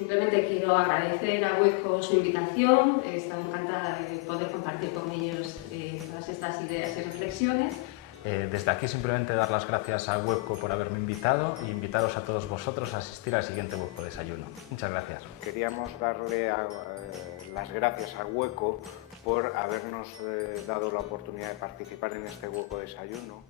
Simplemente quiero agradecer a Hueco su invitación, he estado encantada de poder compartir con ellos todas estas ideas y reflexiones. Desde aquí simplemente dar las gracias a Webco por haberme invitado e invitaros a todos vosotros a asistir al siguiente Webco Desayuno. Muchas gracias. Queríamos darle las gracias a Webco por habernos dado la oportunidad de participar en este Webco Desayuno.